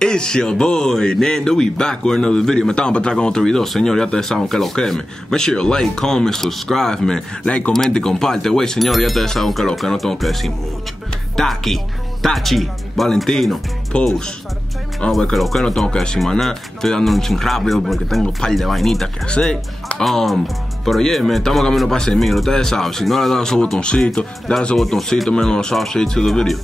It's your boy Nando, we back with another video. Me estaban para atrás con otro video, señor. Ya ustedes saben que lo que me. Make sure you like, comment, subscribe, man. Like, comenta y comparte, güey, señor. Ya ustedes saben que lo que no tengo que decir mucho. Taki, Tachi, Valentino, Post. Vamos a ver que lo que no tengo que decir más nada. Estoy dando un ching rápido porque tengo un par de vainitas que hacer. Pero me estamos caminando para 6,000. Ustedes saben, si no le dan su botoncito, dale su botoncito, menos los associated to the video.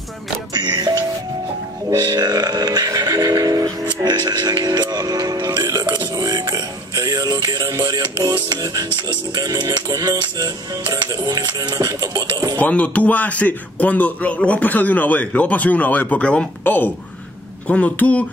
Dile que se ubique. Ella lo quiere en varias poses. Se hace que no me conoce. Prende uno y frena, no bota uno. Cuando tú vas a hacer, cuando lo vas a pasar de una vez, porque vamos, cuando tú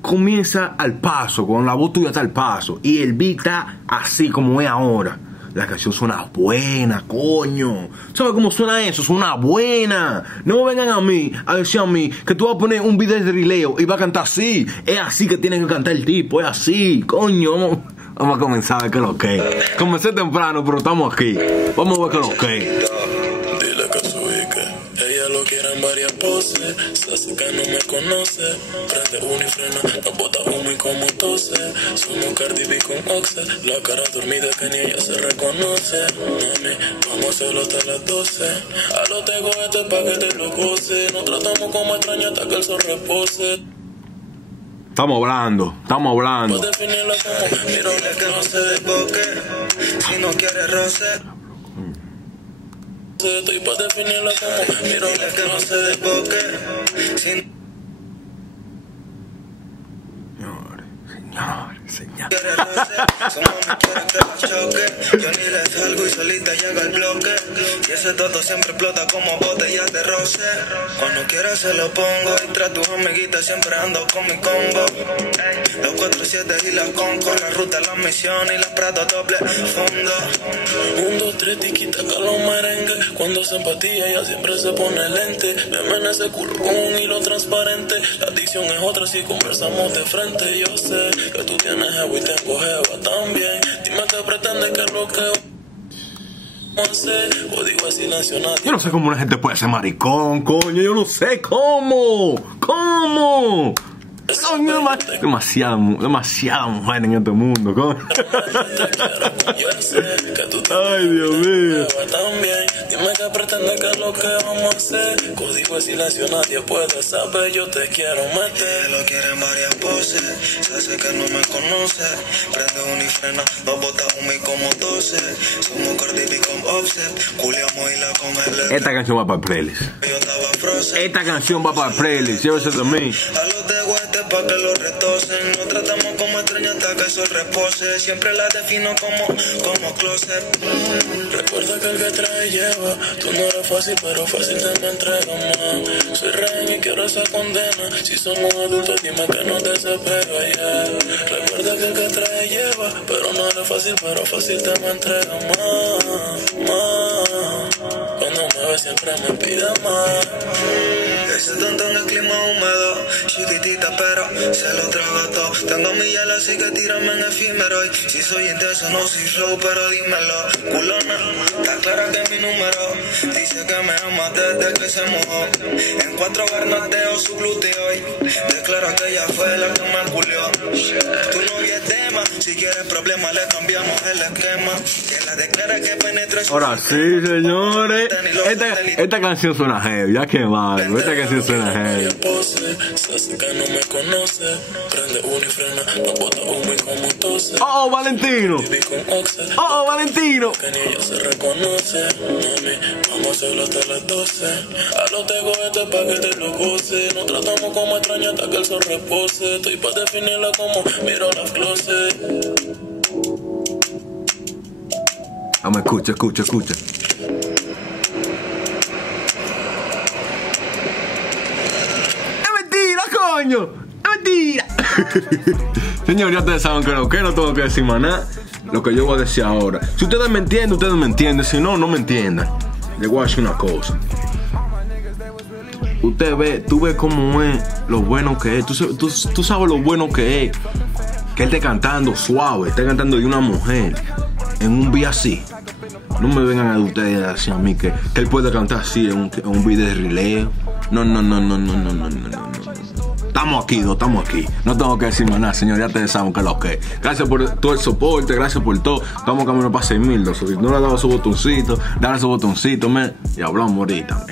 comienzas al paso, cuando la voz tuya está al paso y el beat está así como es ahora, la canción suena buena, coño. ¿Sabes cómo suena eso? Suena buena. No me vengan a mí, a decir a mí, que tú vas a poner un video de rileo y vas a cantar así. Es así que tiene que cantar el tipo, es así, coño. Vamos a comenzar a ver qué es lo que. Comencé temprano, pero estamos aquí. Vamos a ver qué es lo que. Dile que se ubique. Ella lo quiere en varias poses. Se hace que no me conoce. Prende uno y frena, no bota humo y como tose. Somos Cardi B con Oxxo. La cara dormida que ni ella se reconoce. Mami, vamos a hacerlo hasta las 12. A lo tengo este pa' que te lo goce. Nos tratamos como extraños hasta que el sol repose. Estamos hablando. Puedes definirlo como, mira, dile que no se desboque. Si no quieres roce. Estoy pa' definirlo como, mira, dile que no se desboque. Señor. Quiere roce, su mami quiere que la choque. Yo ni le salgo y solita llega el bloque. Y ese todo siempre explota como botellas de roce. Cuando quiera se lo pongo. Y tras tus amiguitas siempre ando con mi combo. Los 4-7 y las conco. La ruta, la misión y las pratos doble fondo. 1, 2, 3, tiquita que los merengue. Cuando se empatía ella siempre se pone lente. Le ese currún y lo transparente. La adicción es otra si conversamos de frente. Yo sé que tú tienes jeva y tengo jeva también. Dime que pretendes que lo que o digo es silencio nadie. Yo no sé cómo una gente puede ser maricón, coño. Yo no sé cómo. Coño, demasiada mujer en este mundo, coño. Ay, Dios mío. Dime que pretendes que lo que vamos a hacer. Código de silencio nadie puede saber. Yo te quiero meter. Lo quiere en varias poses. Se hace que no me conoce. Prende uno y frena, no bota humo y como tose. Somos Cardi B con Offset. Culiamos y la con el. Esta canción va para el playlist. Yo estaba frozen. Esta canción va para el playlist. Llévese de mí. A los de Guate pa' que lo retocen. Nos tratamos como extraños hasta que el sol repose. Siempre la defino como closet. Recuerda que el que trae lleva. Tú no eres fácil, pero fácil te me entregas más. Soy rey y quiero esa condena. Si somos adultos, dime que no desespero, yeah. Recuerda que el que trae lleva. Pero no eres fácil, pero fácil te me entregas más. Cuando me ves siempre me pide más. Ese tonto en el clima húmedo. Chiquitita pero se lo trago todo. Tengo mi hielo así que tírame en efímero. Y si soy intenso no soy flow, pero dímelo. Culona, está clara que es mi número. Dice que me ama desde que se mojó. En 4 garnateo su glúteo. Y declara que ella fue la que me culió. Tu novia es tema. Si quieres problemas le cambiamos el esquema. Que la declara que penetra su. Ahora sí, señores. Esta canción suena heavy. Ya que va. Esta canción suena heavy. Se hace que no me conoce. Prende uno y frena, no bota humo y como tose. Valentino. Valentino. Que ni ella se reconoce. Mami, vamos a hacerlo hasta las 12. A lo tengo este pa' que te lo goce. Nos tratamos como extraños hasta que el sol repose. Estoy pa' definirla como miro las closet. Vamos, escucha. Coño, es mentira. Señor, ya ustedes saben que no tengo que decir más nada. Lo que yo voy a decir ahora. Si ustedes me entienden. Si no, no me entiendan. Les voy a decir una cosa. Tú ves cómo es lo bueno que es. Tú sabes lo bueno que es. Que él esté cantando suave, esté cantando de una mujer en un beat así. No me vengan a ustedes a decir a mí que él puede cantar así en un video de rileo. No. Estamos aquí. No tengo que decir más nada, señor. Ya te saben que es lo que. Gracias por todo el soporte, gracias por todo. Estamos camino para 6,000. Si no le has dado su botoncito, dale su botoncito, man. Y hablamos ahorita, man.